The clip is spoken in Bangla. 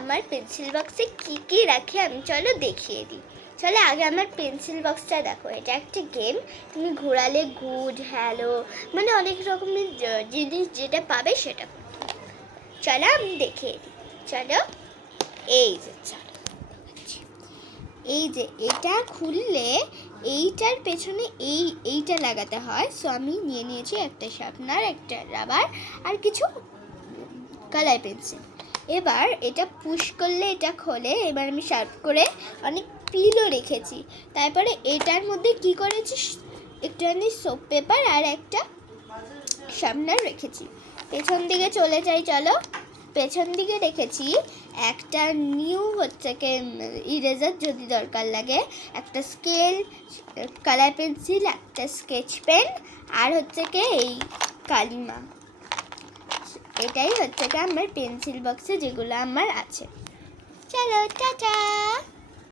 আমার পেন্সিল বক্সে কি রাখি আমি চলো দেখিয়ে দিই। চলো আগে আমার পেন্সিল বক্সটা দেখো। এটা একটা গেম, তুমি ঘোরালে গুড হ্যালো মানে অনেক রকমের জিনিস যেটা পাবে সেটা। চলো আমি দেখিয়ে দিই। চলো এই যে চলো এই যে এটা খুললে এইটার পেছনে এইটা লাগাতে হয়। সো আমি নিয়ে নিয়েছি একটা শার্পনার, একটা রাবার আর কিছু কালার পেন্সিল। এবার এটা পুশ করলে এটা খোলে। এবার আমি শার্প করে অনেক পিলও রেখেছি। তারপরে এটার মধ্যে কি করেছি, একটুখানি সোপ পেপার আর একটা শার্পনার রেখেছি। পেছন দিকে চলে যাই চলো। পেছন দিকে রেখেছি একটা নিউ হচ্ছে কি ইরেজার যদি দরকার লাগে, একটা স্কেল, কালার পেন্সিল, একটা স্কেচ পেন আর হচ্ছে কি এই কালিমা। এটাই হচ্ছে কি আমার পেন্সিল বক্সে যেগুলো আমার আছে। চলো টাটা।